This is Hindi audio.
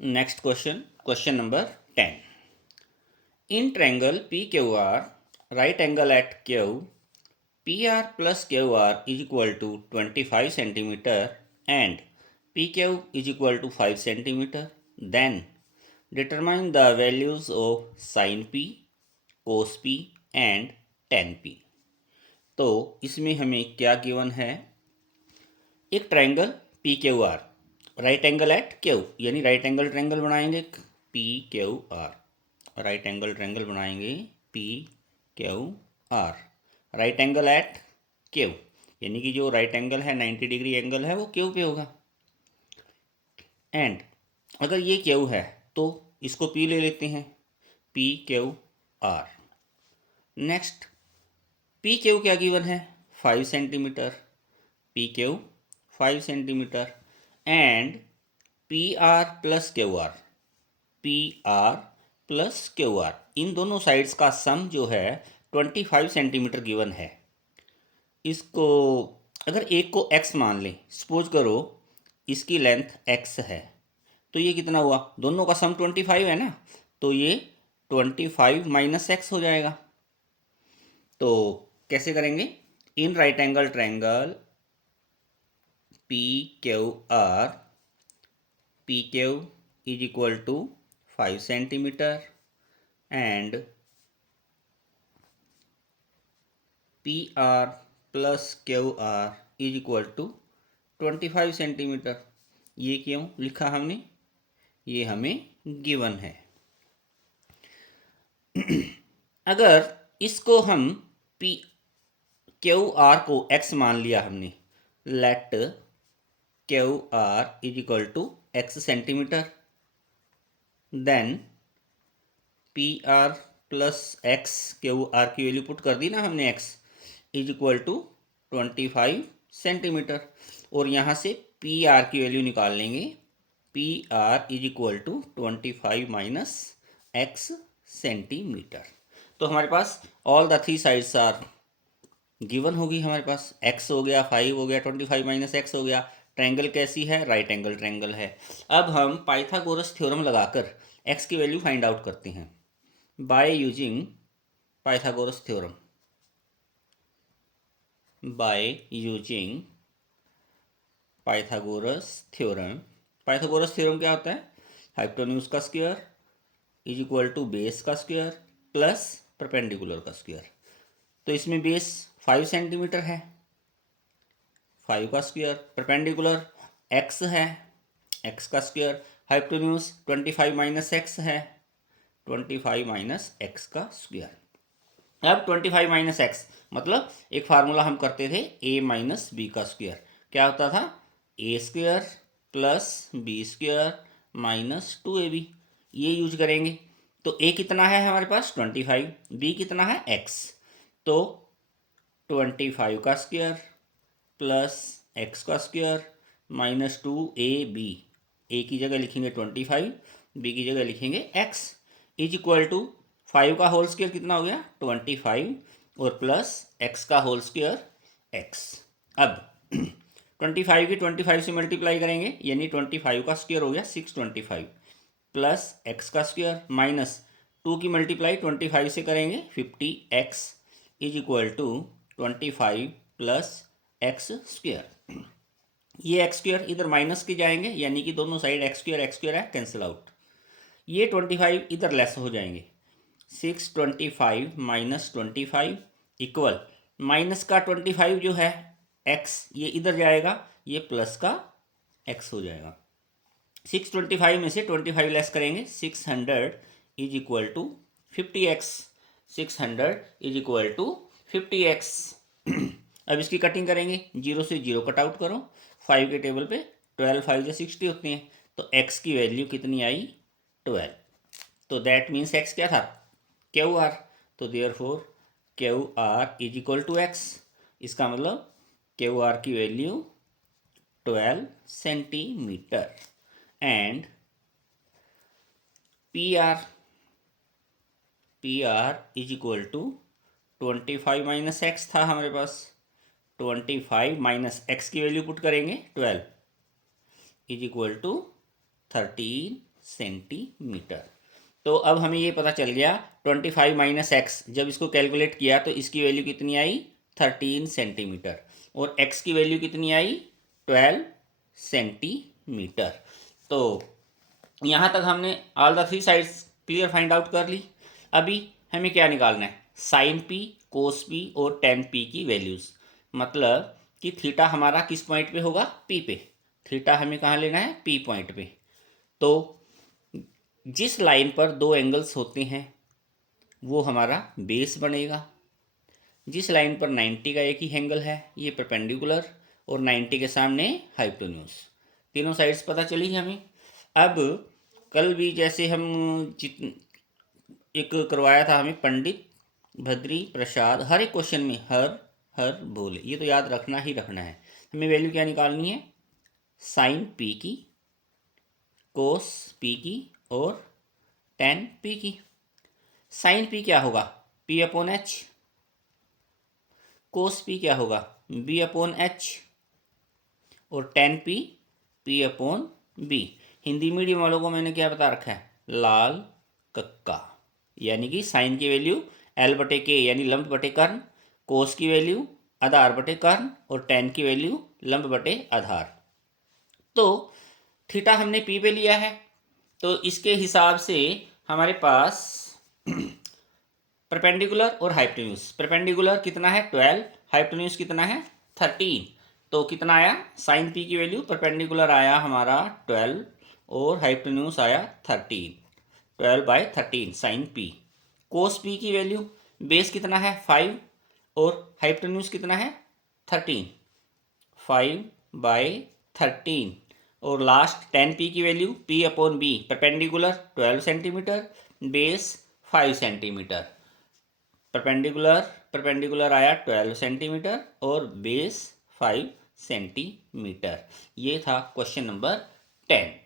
Next question, question number 10. In triangle PQR, right angle at Q, PR plus QR is equal to 25 centimeter and PQ is equal to 5 centimeter. Then determine the values of sin P, cos P and tan P. तो इसमें हमें क्या गिवन है? एक triangle P Q R, right angle at Q, यानी राइट एंगल ट्रायंगल बनाएंगे P Q R, right angle triangle बनाएंगे P Q R, right angle at Q, यानी कि जो राइट एंगल है 90 डिग्री एंगल है वो क्यू पे होगा। एंड अगर ये क्यू है तो इसको पी ले लेते हैं, P Q R. Next P Q क्या गिवन है? 5 centimetre, P Q 5 centimetre and P R plus Q R, P R plus Q R, इन दोनों साइड्स का सम जो है 25 सेंटीमीटर गिवन है। इसको अगर एक को x मान लें, सपोज करो इसकी लेंथ x है, तो ये कितना हुआ? दोनों का सम 25 है ना, तो ये 25 माइनस एक्स हो जाएगा। तो कैसे करेंगे? In right angle triangle P Q R, P Q is equal to 5 centimetre and P R plus Q R is equal to 25 centimetre. ये क्यों लिखा हमने? ये हमें गिवन है। अगर इसको हम पी क्यू आर को x मान लिया हमने, let Q R is equal to x centimetre, then P R plus x, Q R की वैल्यू पुट कर दी ना हमने, x is equal to 25 centimetre, और यहाँ से पी आर की वैल्यू निकाल लेंगे, P R is equal to 25 minus x centimetre. तो हमारे पास all the three sides are given होगी। हमारे पास x हो गया, 5 हो गया, 25 माइनस एक्स हो गया। ट्रायंगल कैसी है? राइट एंगल ट्रायंगल है। अब हम पाइथागोरस थ्योरम लगाकर x की वैल्यू फाइंड आउट करते हैं by using Pythagoras theorem, by using Pythagoras theorem. Pythagoras theorem क्या होता है? हाइपोटेन्यूज का square is equal to base का स्क्वायर प्लस परपेंडिकुलर का स्क्वायर। तो इसमें बेस 5 सेंटीमीटर है, 5 का स्क्वायर, परपेंडिकुलर x है, x का स्क्वायर, हाइपोटेन्यूज 25 माइनस एक्स है, 25 माइनस एक्स का स्क्वायर। अब 25 माइनस एक्स मतलब एक फार्मूला हम करते थे a माइनस बी का स्क्वायर। क्या होता था? A square plus B square minus 2ab, ये यूज करेंगे। तो a कितना है हमारे पास? 25, b कितना है? x, तो 25 का स्क्वायर प्लस x का स्क्वायर माइनस 2ab, a की जगह लिखेंगे 25, b की जगह लिखेंगे x, इज इक्वल टू 5 का होल स्क्वायर कितना हो गया? 25, और प्लस x का होल स्क्वायर x। अब 25 की 25 से मल्टीप्लाई करेंगे, यानी 25 का स्क्वायर हो गया 625, प्लस x का स्क्वायर माइनस 2 की मल्टीप्लाई 25 से करेंगे 50x, is equal to 25 plus x square. ये एक्स स्क्वायर इधर माइनस के जाएंगे, यानी कि दोनों साइड एक्स स्क्वायर है, कैंसिल आउट। ये 25 इधर लेस हो जाएंगे, 625 माइनस 25 इक्वल माइनस का 25 जो है x, ये इधर जाएगा, ये प्लस का x हो जाएगा। 625 में से 25 लेस करेंगे, 600 is equal to 50x, 600 is equal to 50x। अब इसकी कटिंग करेंगे, 0 से 0 कट आउट करो, 5 के टेबल पे 12 5 या 60 होती हैं, तो x की वैल्यू कितनी आई? 12। तो दैट मीन्स x क्या था? Q R. तो therefore Q R is equal to x, इसका मतलब क्यू आर की value 12 centimetre and P R is equal to 25 minus x था हमारे पास, 25 माइनस एक्स की वैल्यू पुट करेंगे 12, इज इक्वल टू 13 सेंटीमीटर। तो अब हमें ये पता चल गया 25 माइनस एक्स, जब इसको कैलकुलेट किया तो इसकी वैल्यू कितनी आई 13 सेंटीमीटर, और एक्स की वैल्यू कितनी आई 12 सेंटीमीटर। तो यहाँ तक हमने all the three sides clear find out कर ली। अभी हमें क्या निकालना है, साइन पी, कोस पी और टेन पी की वैल्यूज़। मतलब कि थीटा हमारा किस पॉइंट पे होगा, पी पे। थीटा हमें कहाँ लेना है, पी पॉइंट पे। तो जिस लाइन पर दो एंगल्स होते हैं वो हमारा बेस बनेगा। जिस लाइन पर 90 का एक ही एंगल है ये परपेंडिकुलर, और 90 के सामने हाइपोटेन्यूज। तीनों साइड्स पता चली हमें। अब कल भी जैसे हम एक करवाया था हमें पंडित भद्री प्रसाद, हर एक क्वेश्चन में हर हर बोले, ये तो याद रखना ही रखना है। हमें वैल्यू क्या निकालनी है, साइन पी की, कोस पी की और टेन पी की। साइन पी क्या होगा, P upon H. Cos P क्या होगा, बी अपॉन एच। और tan P, P upon B. Hindi medium वालों को मैंने क्या बता रखा है, लाल कक्का। यानी कि साइन की वैल्यू एल बटे के यानी लंब बटे कर्ण, कोस की वैल्यू आधार बटे कर्ण, और टेन की वैल्यू लंब बटे आधार। तो थीटा हमने पी पे लिया है, तो इसके हिसाब से हमारे पास परपेंडिकुलर और हाइपोटेन्यूज। परपेंडिकुलर कितना है 12, हाइपोटेन्यूज कितना है 13। तो कितना आया, साइन पी की वैल्यू परपेंडिकुलर आया हमारा 12 और हाइपोटेन्यूज आया 13, 12/13 साइन पी। कोस पी की वैल्यू बेस कितना है 5 और हाइपोटेन्यूज कितना है 13, 5/13। और लास्ट 10p की value p upon B, perpendicular 12 centimetre, base 5 centimetre. Perpendicular perpendicular आया 12 सेंटीमीटर और बेस 5 सेंटीमीटर। ये था क्वेश्चन नंबर 10।